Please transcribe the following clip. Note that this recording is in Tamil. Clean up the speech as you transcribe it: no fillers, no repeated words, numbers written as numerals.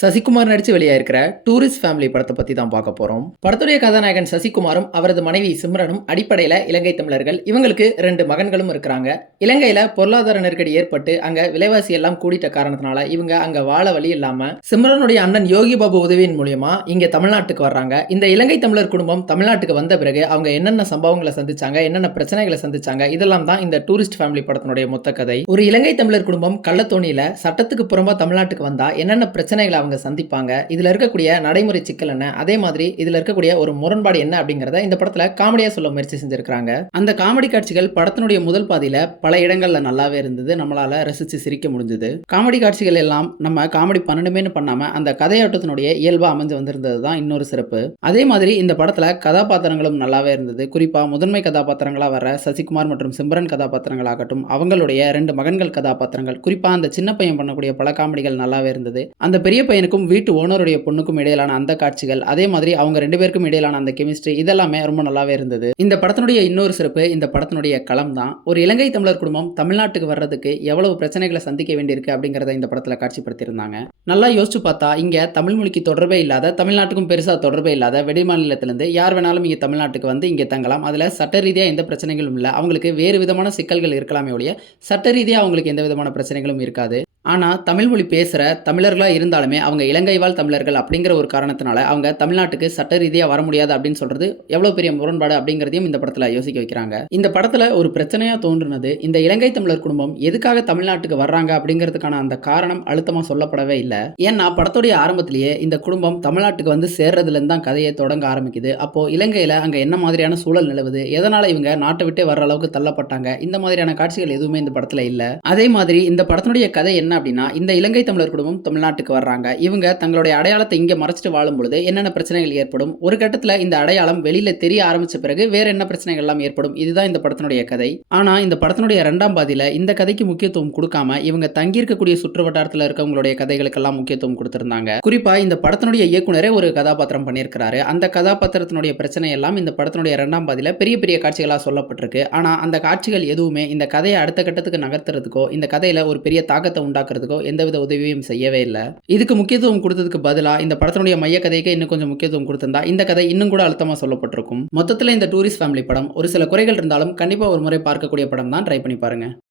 சசிகுமார் நடிச்சு வெளியாயிருக்கிற டூரிஸ்ட் ஃபேமிலி படத்தை பத்தி தான் பார்க்க போறோம். படத்துடைய கதாநாயகன் சசிகுமாரும் அவரது மனைவி சிம்ரனும் அடிப்படையில இலங்கை தமிழர்கள். இவங்களுக்கு 2 மகன்களும் இருக்கிறாங்க. இலங்கையில பொருளாதார நெருக்கடி ஏற்பட்டு அங்க விலைவாசி எல்லாம் கூடிட்ட காரணத்தினால இவங்க அங்க வாழ வழி இல்லாம சிம்ரனுடைய அண்ணன் யோகி பாபு உதவியின் மூலியமா இங்க தமிழ்நாட்டுக்கு வர்றாங்க. இந்த இலங்கை தமிழர் குடும்பம் தமிழ்நாட்டுக்கு வந்த பிறகு அவங்க என்னென்ன சம்பவங்களை சந்திச்சாங்க, என்னென்ன பிரச்சனைகளை சந்திச்சாங்க, இதெல்லாம் தான் இந்த டூரிஸ்ட் ஃபேமிலி படத்தினுடைய மொத்த கதை. ஒரு இலங்கை தமிழர் குடும்பம் கள்ளத்தோணியில சட்டத்துக்கு புறம்பா தமிழ்நாட்டுக்கு வந்தா என்னென்ன பிரச்சனைகளை அவங்க சந்திப்பாங்க, இதுல இருக்கக்கூடிய நடைமுறை சிக்கல் என்ன, அதே மாதிரி இதுல இருக்கக்கூடிய ஒரு முரண்பாடு என்ன அப்படிங்கறத இந்த படத்துல காமெடியா சொல்ல முயற்சி செஞ்சிருக்காங்க. அந்த காமெடி காட்சிகள் படத்தினுடைய முதல் பாதியில பல இடங்கள்ல நல்லாவே இருந்தது. நம்மளால ரசிச்சு சிரிக்க முடிஞ்சது. காமெடி காட்சிகள் எல்லாம் நம்ம காமெடி பண்ணணுமேனு பண்ணாம அந்த கதையாட்டத்தினுடைய இயல்பா அமைஞ்சு வந்திருந்தது தான் இன்னொரு சிறப்பு. அதே மாதிரி இந்த படத்துல கதாபாத்திரங்களும் நல்லாவே இருந்தது. குறிப்பா முதன்மை கதாபாத்திரங்களா வர சசிகுமார் மற்றும் சிம்ரன் கதாபாத்திரங்களாகட்டும், அவங்களுடைய 2 மகன்கள் கதாபாத்திரங்கள், குறிப்பா அந்த சின்ன பையன் பண்ணக்கூடிய பல காமெடிகள் நல்லாவே இருந்தது. அந்த பெரிய பையனுக்கும் வீட்டு ஓனருடைய பொண்ணுக்கும் இடையிலான அந்த காட்சிகள், அதே மாதிரி அவங்க 2 பேருக்கும் இடையிலான அந்த கெமிஸ்ட்ரி, இதெல்லாமே ரொம்ப நல்லாவே இருந்தது. இந்த படத்தினுடைய இன்னொரு சிறப்பு இந்த படத்தினுடைய களம் தான். ஒரு இலங்கை தமிழர் குடும்பம் தமிழ்நாட்டுக்கு வர்றதுக்கு எவ்வளவு பிரச்சனைகளை சந்திக்க வேண்டியிருக்கு அப்படிங்கறத இந்த படத்துல காட்சிப்படுத்தியிருந்தாங்க. நல்லா யோசிச்சு பார்த்தா இங்க தமிழ் மொழிக்கு தொடர்பே இல்லாத, தமிழ்நாட்டுக்கும் பெருசா தொடர்பே இல்லாத வெளி மாநிலத்திலிருந்து யார் வேணாலும் இங்க தமிழ்நாட்டுக்கு வந்து இங்க தங்கலாம். அதுல சட்ட ரீதியா எந்த பிரச்சனைகளும் இல்லை. அவங்களுக்கு வேறு விதமான சிக்கல்கள் இருக்கலாமே ஒழிய சட்ட ரீதியா அவங்களுக்கு எந்த விதமான பிரச்சனைகளும் இருக்காது. ஆனா தமிழ் மொழி பேசுற தமிழர்களா இருந்தாலுமே அவங்க இலங்கை வாழ் தமிழர்கள் அப்படிங்கிற ஒரு காரணத்தினால அவங்க தமிழ்நாட்டுக்கு சட்ட ரீதியா வர முடியாது அப்படின்னு சொல்றது எவ்வளவு பெரிய முரண்பாடு அப்படிங்கிறதையும் இந்த படத்துல யோசிக்க வைக்கிறாங்க. இந்த படத்துல ஒரு பிரச்சனையா தோன்றுனது, இந்த இலங்கை தமிழர் குடும்பம் எதுக்காக தமிழ்நாட்டுக்கு வர்றாங்க அப்படிங்கிறதுக்கான அந்த காரணம் அழுத்தமா சொல்லப்படவே இல்லை. ஏன்னா படத்துடைய ஆரம்பத்திலேயே இந்த குடும்பம் தமிழ்நாட்டுக்கு வந்து சேர்றதுல இருந்து தான் கதையை தொடங்க ஆரம்பிக்குது. அப்போ இலங்கையில அங்க என்ன மாதிரியான சூழல் நிலவுது, எதனால இவங்க நாட்டை விட்டே வர்ற அளவுக்கு தள்ளப்பட்டாங்க, இந்த மாதிரியான காட்சிகள் எதுவுமே இந்த படத்துல இல்ல. அதே மாதிரி இந்த படத்தினுடைய கதை என்ன அப்படின்னா, இந்த இலங்கை தமிழர் குடும்பம் தமிழ்நாட்டுக்கு வர்றாங்க. இவங்க தங்களுடைய அடையாளத்தை இங்க மறைச்சிட்டு வாழும் பொழுது என்னென்ன பிரச்சனைகள் ஏற்படும், ஒரு கட்டத்துல இந்த அடையாளம் வெளியில தெரிய ஆரம்பிச்ச பிறகு வேற என்ன பிரச்சனைகள் எல்லாம் ஏற்படும், இதுதான் இந்த படத்தினுடைய கதை. ஆனா இந்த படத்தினுடைய 2ஆம் பாதியில இந்த கதைக்கு முக்கியத்துவம் கொடுக்காம இவங்க தங்கி இருக்கக்கூடிய சுற்று வட்டாரத்துல இருக்கவங்களுடைய கதைகளுக்கெல்லாம் முக்கியத்துவம் கொடுத்திருந்தாங்க. குறிப்பா இந்த படத்தினுடைய இயக்குனரே ஒரு கதாபாத்திரம் பண்ணியிருக்கிறாரு. அந்த கதாபாத்திரத்தினுடைய பிரச்சனை எல்லாம் இந்த படத்தினுடைய 2ஆம் பாதியில பெரிய பெரிய காட்சிகளா சொல்லப்பட்டிருக்கு. ஆனா அந்த காட்சிகள் எதுவுமே இந்த கதையை அடுத்த கட்டத்துக்கு நகர்த்துறதுக்கோ, இந்த கதையில ஒரு பெரிய தாக்கத்தை உண்டாக்குறதுக்கோ எந்தவித உதவியும் செய்யவே இல்லை. இதுக்கு முக்கியத்துவம் கொடுத்ததுக்கு பதிலா இந்த படத்தினுடைய மைய கதைக்கு இன்னும் கொஞ்சம் முக்கியத்துவம் கொடுத்திருந்தா இந்த கதை இன்னும் கூட அழுத்தமா சொல்லப்பட்டிருக்கும். மொத்தத்துல இந்த டூரிஸ்ட் ஃபேமிலி படம் ஒரு சில குறைகள் இருந்தாலும் கண்டிப்பா ஒரு முறை பார்க்கக்கூடிய படம் தான். ட்ரை பண்ணி பாருங்க.